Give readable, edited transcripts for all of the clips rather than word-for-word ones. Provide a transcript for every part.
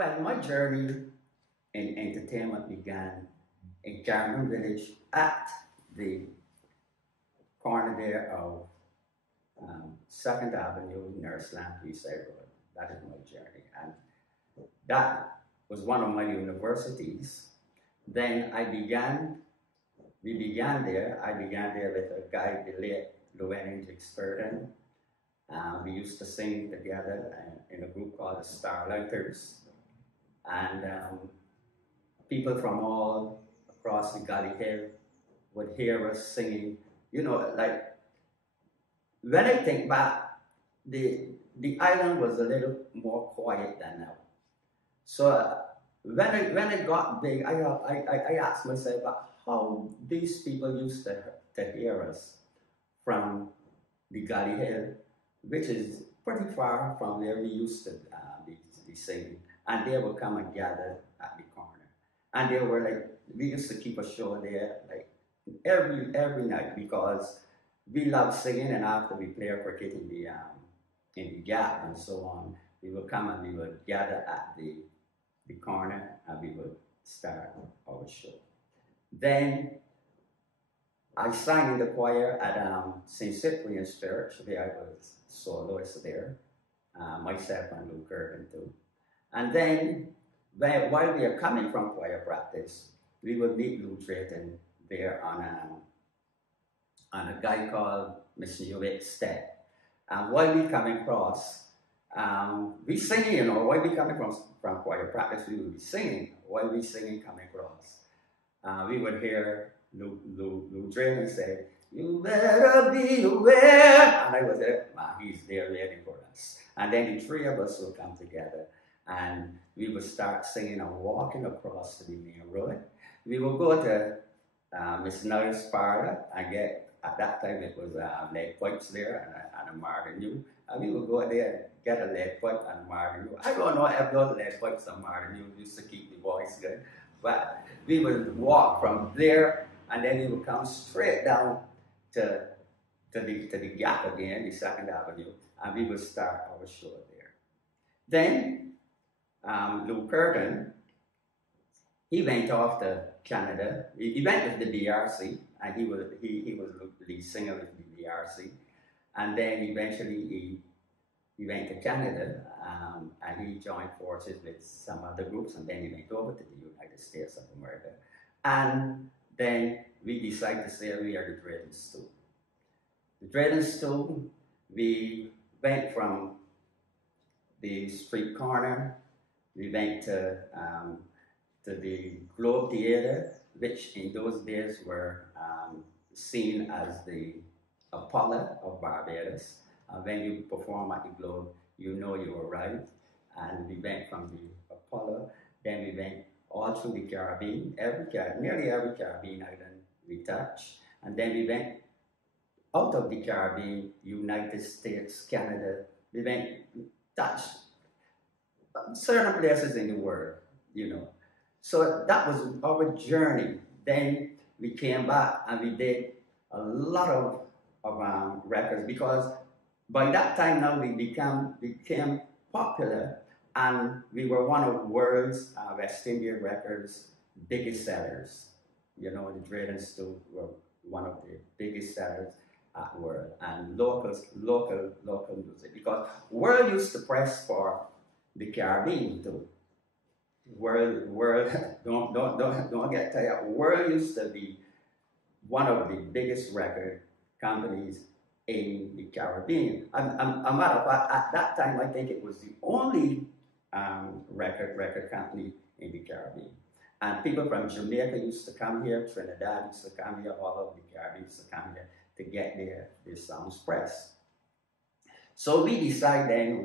Well, my journey in entertainment began in Cameron Village at the corner there of 2nd Avenue, Nurseland, Eastside Road. That is my journey. And that was one of my universities. Then we began there. I began there with a guy, the late Llewellyn Jigsburton. We used to sing together in a group called the Starlighters. And people from all across the Gully Hill would hear us singing. You know, like, when I think back, the island was a little more quiet than now. So when I got big, I asked myself how these people used to hear us from the Gully Hill, which is pretty far from where we used to be singing. And they would come and gather at the corner. And they were like, we used to keep a show there like every night because we loved singing, and after we play cricket in the gap and so on, we would come and we would gather at the corner and we would start our show. Then I sang in the choir at St. Cyprian's Church, where I was soloist there, myself and Luke Curtin too. And then while we are coming from choir practice, we would meet Lou Drayton there on a guy called Mr. Weekes' step. And while we coming across, we singing, you know, while we coming from choir practice, we would be singing. While we singing coming across, we would hear Lou Drayton say, "You better be aware." And I was there, man, he's there waiting for us. And then the three of us would come together and we would start singing and walking across to the main road. We would go to Miss Niles' parlor and get, at that time it was lead pipes there and a martini. And we would go there and get a lead pipe and a martini. I don't know if those lead pipes and martini used to keep the voice good, but we would walk from there and then we would come straight down to the gap again, the 2nd Avenue, and we would start our show there. Then Luke Curtin, he went off to Canada. He went with the BRC, and he was the lead singer with the BRC. And then eventually he went to Canada, and he joined forces with some other groups, and then he went over to the United States of America. And then we decided to say we are the Draytons Two. The Draytons Two, we went from the street corner, we went to the Globe Theatre, which in those days were seen as the Apollo of Barbados. When you perform at the Globe, you know you were right. And we went from the Apollo, then we went all through the Caribbean, nearly every Caribbean island we touched. And then we went out of the Caribbean, United States, Canada. We went, touched certain places in the world, you know. So that was our journey. Then we came back and we did a lot of records, because by that time now we became popular, and we were one of the world's West Indian records biggest sellers. You know, the Draytons Two were one of the biggest sellers at the world, and local music, because world used to press for the Caribbean too. World, don't get tired. World used to be one of the biggest record companies in the Caribbean. A matter of fact, at that time, I think it was the only record company in the Caribbean. And people from Jamaica used to come here, Trinidad used to come here, all over the Caribbean used to come here to get their songs pressed. So we decided then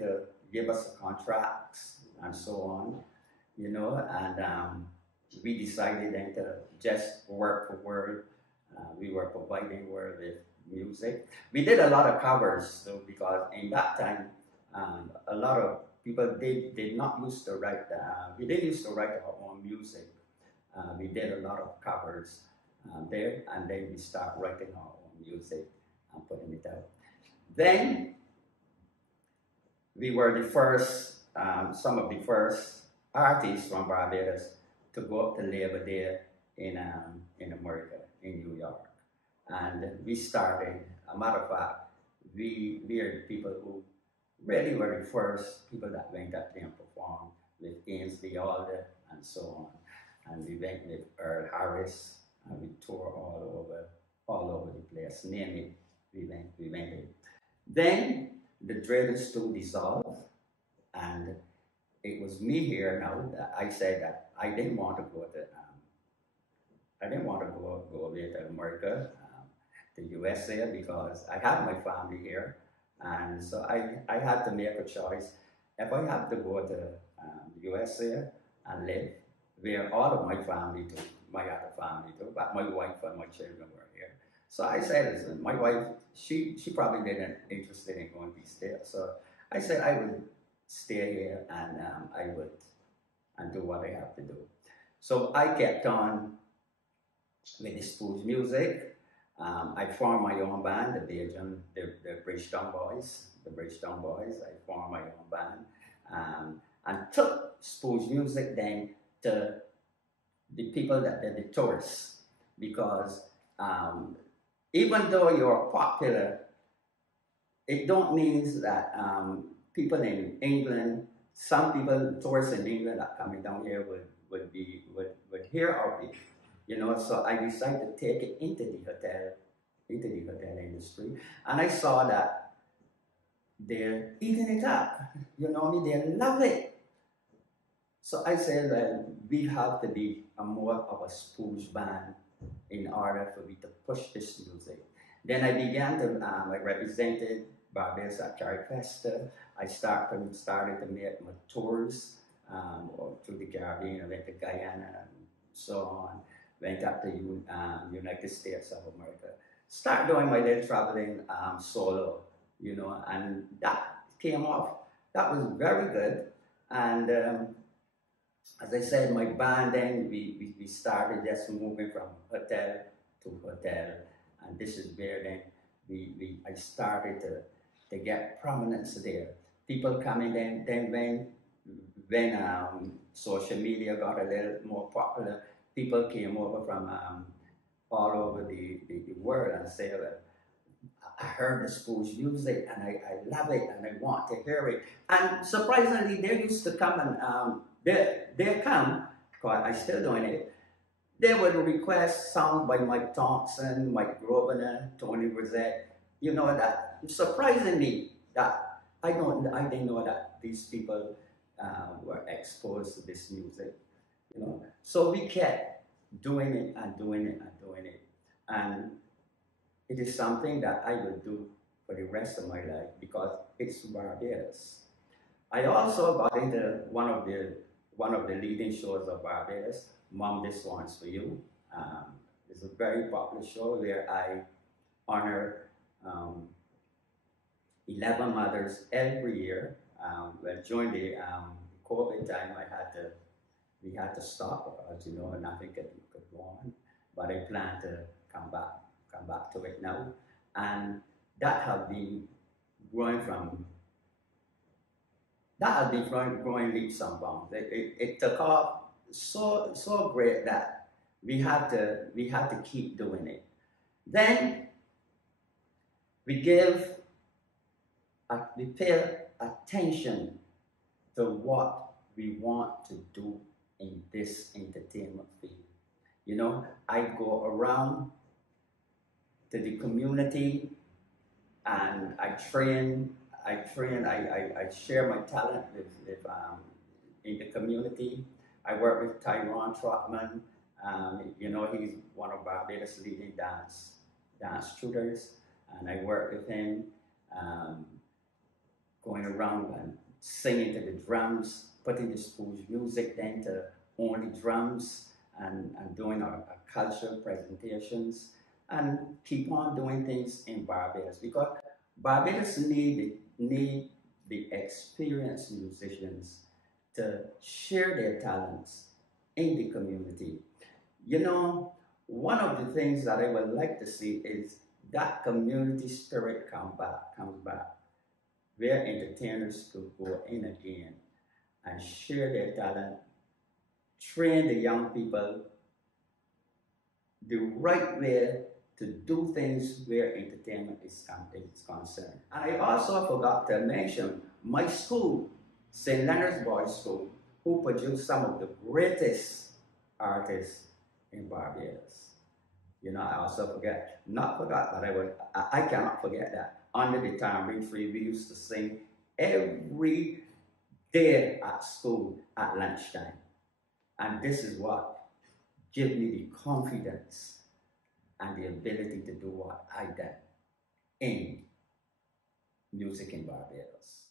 to give us the contracts and so on, you know, and we decided then to just work for World. We were providing World with music. We did a lot of covers, though, because in that time, a lot of people did not used to write. We didn't used to write our own music. We did a lot of covers there, and then we start writing our own music and putting it out. Then we were the first some of the first artists from Barbados to go up to labor there in America, in New York. And we started, a matter of fact, we are the people who really were the first people that went up there and performed with Ainsley Alder and so on. And we went with Earl Harris, and we toured all over the place. Name it, we went in. Then the Draytons Two dissolved, and it was me here now that I said that I didn't want to go to go away to America, to USA, because I have my family here, and so I had to make a choice. If I have to go to USA and live where all of my family too, my other family too, but my wife and my children were here. So I said, listen, my wife, she probably didn't interested in going to be there. So I said I would stay here and I would and do what I have to do. So I kept on with the Spouge music. I formed my own band, the Draytons Boys, I formed my own band and took Spouge music then to the people that did the tourists, because even though you're popular, it don't mean that people in England, some people, tourists in England that coming down here would hear of it, you know. So I decided to take it into the hotel industry, and I saw that they're eating it up, you know me, they love it. So I said, well, we have to be more of a Spouge band in order for me to push this music. Then I began to, I represented Barbados at Carifesta. I started to make my tours through the Caribbean. I went to Guyana and so on. Went up to United States of America. Start doing my little traveling solo, you know, and that came off. That was very good. And as I said, my band then, we started just moving from hotel to hotel. And this is where then I started to get prominence there. People coming then when social media got a little more popular, people came over from all over the world and said, well, I heard the Spouge music and I love it and I want to hear it. And surprisingly, they used to come and they come, because I'm still doing it, they would request songs by Mike Thompson, Mike Grosvenor, Tony Rosette. You know, that surprisingly that I didn't know that these people were exposed to this music. You know, so we kept doing it and doing it and doing it, and it is something that I will do for the rest of my life because it's Barbados. I also got into one of the leading shows of Barbados, Mom, This One's For You. It's a very popular show where I honor 11 mothers every year. Well, during the COVID time, we had to stop because, you know, nothing could go on. But I plan to come back to it now. And that has been growing growing leaps and bounds. It took off so great that we had to keep doing it. Then we pay attention to what we want to do in this entertainment field. You know, I go around to the community and I train, I share my talent with in the community. I work with Tyrone Trotman. You know, he's one of Barbados' leading dance tutors, and I work with him, going around and singing to the drums, putting the Spouge music then to only drums, and doing our cultural presentations, and keep on doing things in Barbados, because Barbados need the experienced musicians to share their talents in the community. You know, one of the things that I would like to see is that community spirit comes back, where entertainers could go in again and share their talent, train the young people the right way to do things where entertainment is concerned. And I also forgot to mention my school, St. Leonard's Boys School, who produced some of the greatest artists in Barbados. You know, I also not forgot, but I cannot forget that. Under the tambourine tree, we used to sing every day at school at lunchtime. And this is what gave me the confidence and the ability to do what I did in music in Barbados.